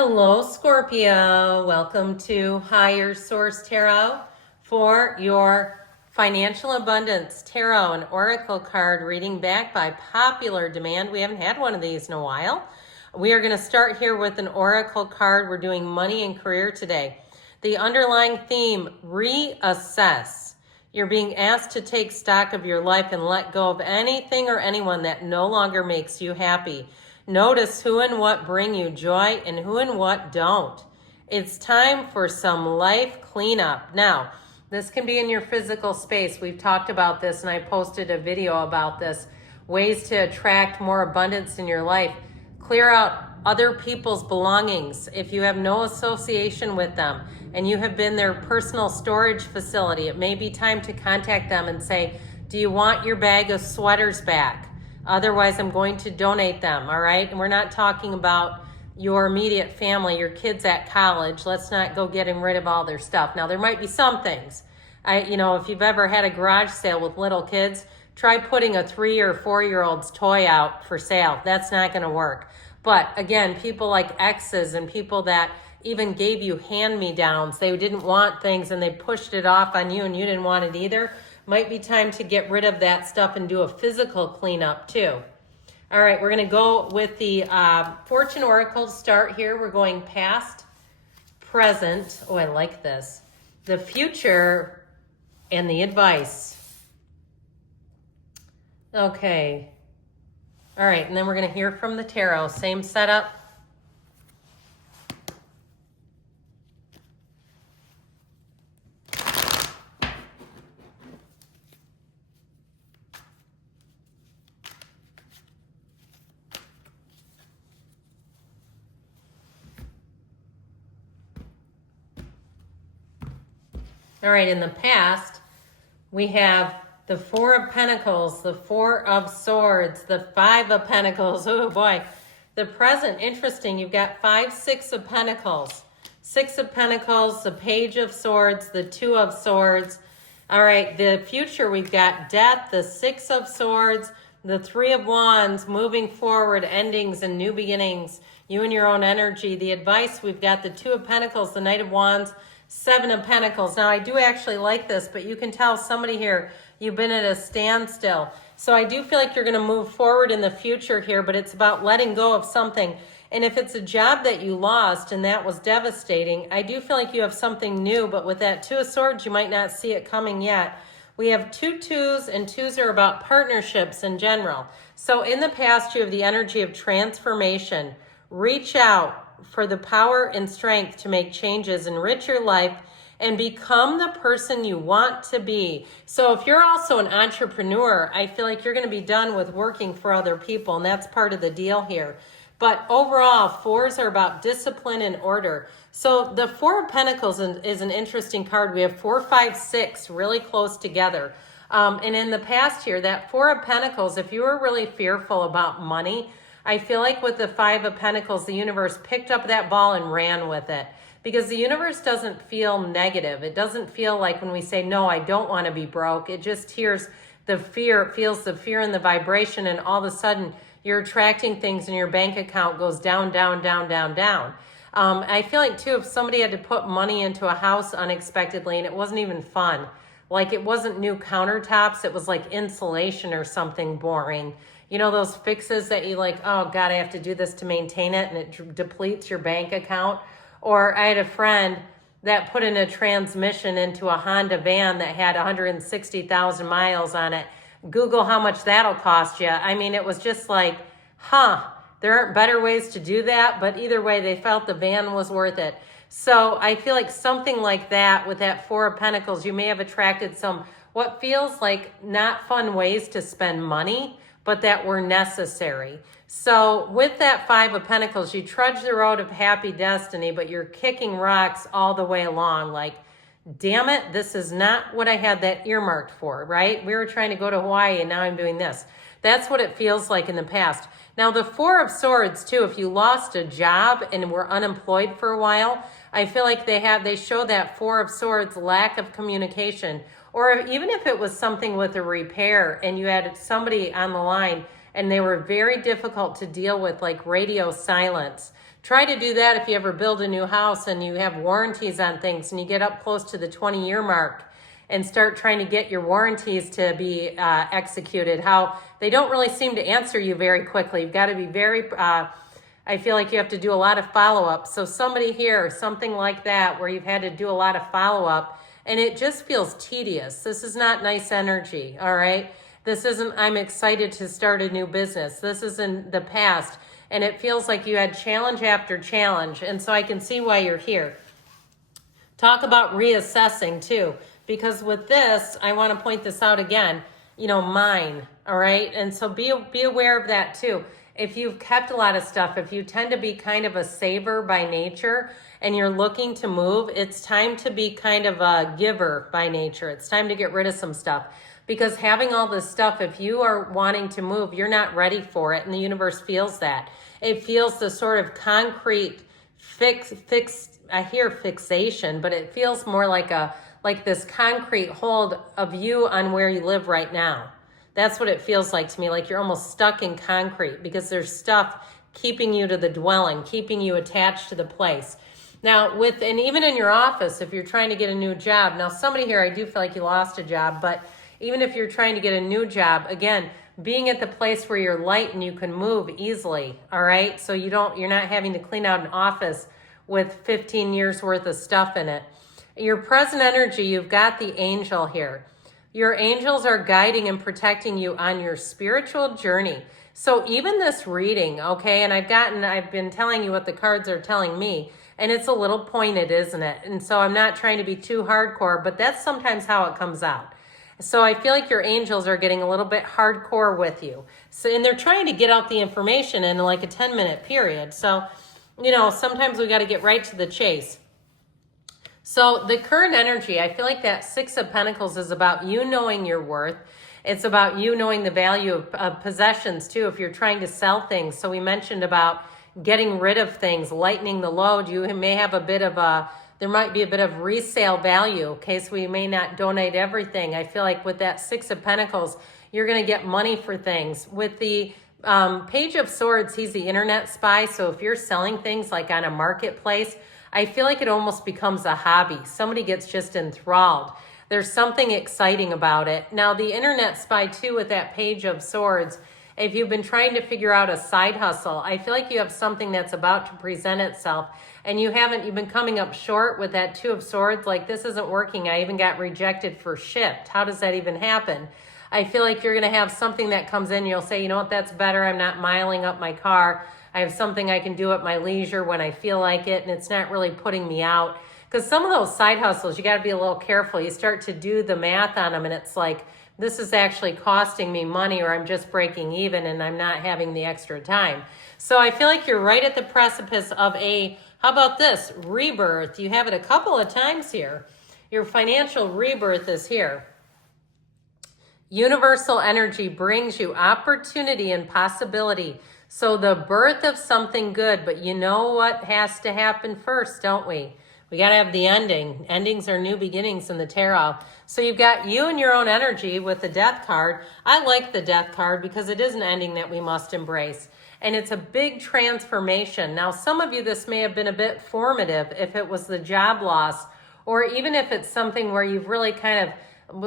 Hello, Scorpio. Welcome to Higher Source Tarot for your Financial Abundance Tarot and Oracle card reading back by popular demand. We haven't had one of these in a while. We are going to start here with an Oracle card. We're doing money and career today. The underlying theme, reassess. You're being asked to take stock of your life and let go of anything or anyone that no longer makes you happy. Notice who and what bring you joy and who and what don't. It's time for some life cleanup. Now, this can be in your physical space. We've talked about this and I posted a video about this. Ways to attract more abundance in your life. Clear out other people's belongings. If you have no association with them and you have been their personal storage facility, it may be time to contact them and say, do you want your bag of sweaters back? Otherwise, I'm going to donate them, all right? And we're not talking about your immediate family, your kids at college. Let's not go getting rid of all their stuff. Now, there might be some things. If you've ever had a garage sale with little kids, try putting a 3 or 4-year-old's toy out for sale. That's not going to work. But again, people like exes and people that even gave you hand-me-downs, they didn't want things and they pushed it off on you and you didn't want it either. Might be time to get rid of that stuff and do a physical cleanup too. All right, we're going to go with the Fortune Oracle to start here. We're going past, present. Oh, I like this. The future and the advice. Okay. All right, and then we're going to hear from the tarot. Same setup. All right, in the past, we have the Four of Pentacles, the Four of Swords, the Five of Pentacles. Oh boy. The present, interesting. You've got 5, 6 of Pentacles. 6 of Pentacles, the Page of Swords, the 2 of Swords. All right, the future, we've got Death, the 6 of Swords, the 3 of Wands, moving forward, endings and new beginnings. You and your own energy. The advice, we've got the 2 of Pentacles, the Knight of Wands, 7 of Pentacles. Now, I do actually like this, but you can tell somebody here, you've been at a standstill. So I do feel like you're going to move forward in the future here, but it's about letting go of something. And if it's a job that you lost and that was devastating, I do feel like you have something new, but with that 2 of Swords, you might not see it coming yet. We have 2 twos, and twos are about partnerships in general. So in the past, you have the energy of transformation. Reach out for the power and strength to make changes, enrich your life, and become the person you want to be. So if you're also an entrepreneur, I feel like you're going to be done with working for other people, and that's part of the deal here. But overall, 4s are about discipline and order. So the 4 of Pentacles is an interesting card. We have 4, 5, 6 really close together. And in the past here, that 4 of Pentacles, if you were really fearful about money, I feel like with the 5 of Pentacles, the universe picked up that ball and ran with it. Because the universe doesn't feel negative. It doesn't feel like when we say, no, I don't want to be broke. It just hears the fear, it feels the fear and the vibration, and all of a sudden you're attracting things and your bank account goes down, down, down, down, down. I feel like, too, if somebody had to put money into a house unexpectedly and it wasn't even fun, like it wasn't new countertops, it was like insulation or something boring. You know, those fixes that you like, oh, God, I have to do this to maintain it, and it depletes your bank account. Or I had a friend that put in a transmission into a Honda van that had 160,000 miles on it. Google how much that'll cost you. I mean, it was just like, there aren't better ways to do that. But either way, they felt the van was worth it. So I feel like something like that with that 4 of Pentacles, you may have attracted some what feels like not fun ways to spend money, but that were necessary. So with that 5 of Pentacles, you trudge the road of happy destiny, but you're kicking rocks all the way along. Like, damn it, this is not what I had that earmarked for, right? We were trying to go to Hawaii and now I'm doing this. That's what it feels like in the past. Now the 4 of Swords too, if you lost a job and were unemployed for a while, I feel like they show that 4 of Swords lack of communication. Or even if it was something with a repair and you had somebody on the line and they were very difficult to deal with, like radio silence. Try to do that if you ever build a new house and you have warranties on things and you get up close to the 20-year mark and start trying to get your warranties to be executed. How they don't really seem to answer you very quickly. You've got to be very, I feel like you have to do a lot of follow-up. So somebody here, something like that, where you've had to do a lot of follow-up and it just feels tedious. This is not nice energy, all right? This isn't, I'm excited to start a new business. This is in the past. And it feels like you had challenge after challenge. And so I can see why you're here. Talk about reassessing too. Because with this, I want to point this out again, mine, all right? And so be aware of that too. If you've kept a lot of stuff, if you tend to be kind of a saver by nature and you're looking to move, it's time to be kind of a giver by nature. It's time to get rid of some stuff. Because having all this stuff, if you are wanting to move, you're not ready for it, and the universe feels that. It feels the sort of concrete I hear fixation, but it feels more like this concrete hold of you on where you live right now. That's what it feels like to me, like you're almost stuck in concrete because there's stuff keeping you to the dwelling, keeping you attached to the place. Now, and even in your office, if you're trying to get a new job, now somebody here, I do feel like you lost a job, but even if you're trying to get a new job, again, being at the place where you're light and you can move easily, all right? So you're not having to clean out an office with 15 years worth of stuff in it. Your present energy, you've got the angel here. Your angels are guiding and protecting you on your spiritual journey. So even this reading, okay, and I've been telling you what the cards are telling me, and it's a little pointed, isn't it? And so I'm not trying to be too hardcore, but that's sometimes how it comes out. So I feel like your angels are getting a little bit hardcore with you. So, and they're trying to get out the information in like a 10-minute period. So, sometimes we got to get right to the chase. So the current energy, I feel like that Six of Pentacles is about you knowing your worth. It's about you knowing the value of possessions too, if you're trying to sell things. So we mentioned about getting rid of things, lightening the load. You may have there might be a bit of resale value, okay? So we may not donate everything. I feel like with that Six of Pentacles, you're going to get money for things. With the Page of Swords, he's the internet spy. So if you're selling things like on a marketplace, I feel like it almost becomes a hobby. Somebody gets just enthralled. There's something exciting about it. Now, the internet spy too with that Page of Swords, if you've been trying to figure out a side hustle, I feel like you have something that's about to present itself and you've been coming up short with that Two of Swords, like this isn't working. I even got rejected for Shipped. How does that even happen? I feel like you're going to have something that comes in. You'll say, you know what, that's better. I'm not miling up my car. I have something I can do at my leisure when I feel like it, and it's not really putting me out. Because some of those side hustles, you got to be a little careful. You start to do the math on them, and it's like, this is actually costing me money, or I'm just breaking even and I'm not having the extra time. So I feel like you're right at the precipice of how about this? Rebirth. You have it a couple of times here. Your financial rebirth is here. Universal energy brings you opportunity and possibility. So the birth of something good, but you know what has to happen first, don't we? We got to have the ending. Endings are new beginnings in the tarot. So you've got you and your own energy with the Death card. I like the Death card because it is an ending that we must embrace. And it's a big transformation. Now, some of you, this may have been a bit formative if it was the job loss, or even if it's something where you've really kind of,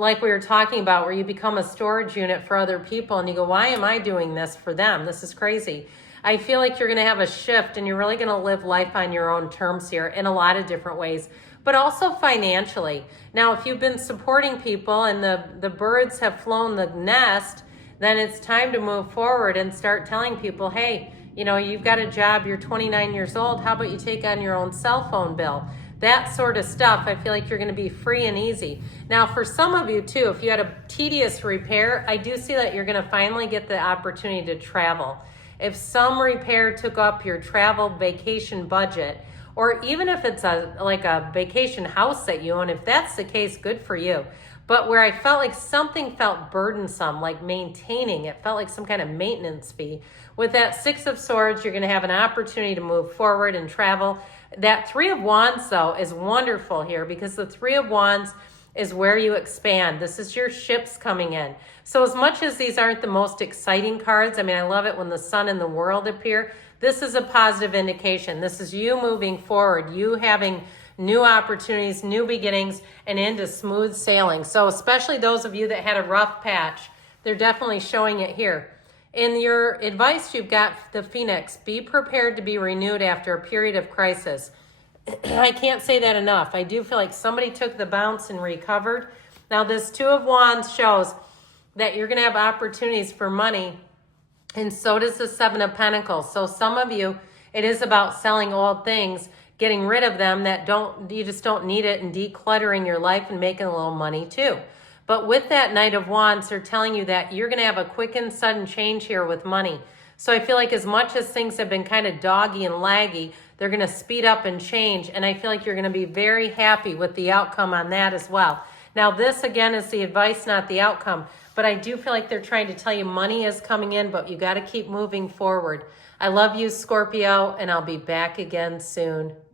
like we were talking about, where you become a storage unit for other people and you go, why am I doing this for them? This is crazy. I feel like you're going to have a shift and you're really going to live life on your own terms here in a lot of different ways, but also financially. Now, if you've been supporting people and the birds have flown the nest, then it's time to move forward and start telling people, hey, you've got a job, you're 29 years old, how about you take on your own cell phone bill? That sort of stuff, I feel like you're going to be free and easy. Now, for some of you too, if you had a tedious repair, I do see that you're going to finally get the opportunity to travel. If some repair took up your travel vacation budget, or even if it's like a vacation house that you own, if that's the case, good for you. But where I felt like something felt burdensome, like maintaining, it felt like some kind of maintenance fee. With that Six of Swords, you're going to have an opportunity to move forward and travel. That Three of Wands, though, is wonderful here because the Three of Wands is where you expand. This is your ships coming in. So as much as these aren't the most exciting cards, I mean, I love it when the sun and the world appear. This is a positive indication. This is you moving forward, you having new opportunities, new beginnings, and into smooth sailing. So especially those of you that had a rough patch, they're definitely showing it here. In your advice, you've got the Phoenix. Be prepared to be renewed after a period of crisis. I can't say that enough. I do feel like somebody took the bounce and recovered. Now this Two of Wands shows that you're going to have opportunities for money, and so does the Seven of Pentacles. So some of you, it is about selling old things, getting rid of them that you just don't need it, and decluttering your life and making a little money too. But with that Knight of Wands, they're telling you that you're going to have a quick and sudden change here with money. So I feel like as much as things have been kind of doggy and laggy, they're going to speed up and change. And I feel like you're going to be very happy with the outcome on that as well. Now this again is the advice, not the outcome. But I do feel like they're trying to tell you money is coming in, but you got to keep moving forward. I love you, Scorpio, and I'll be back again soon.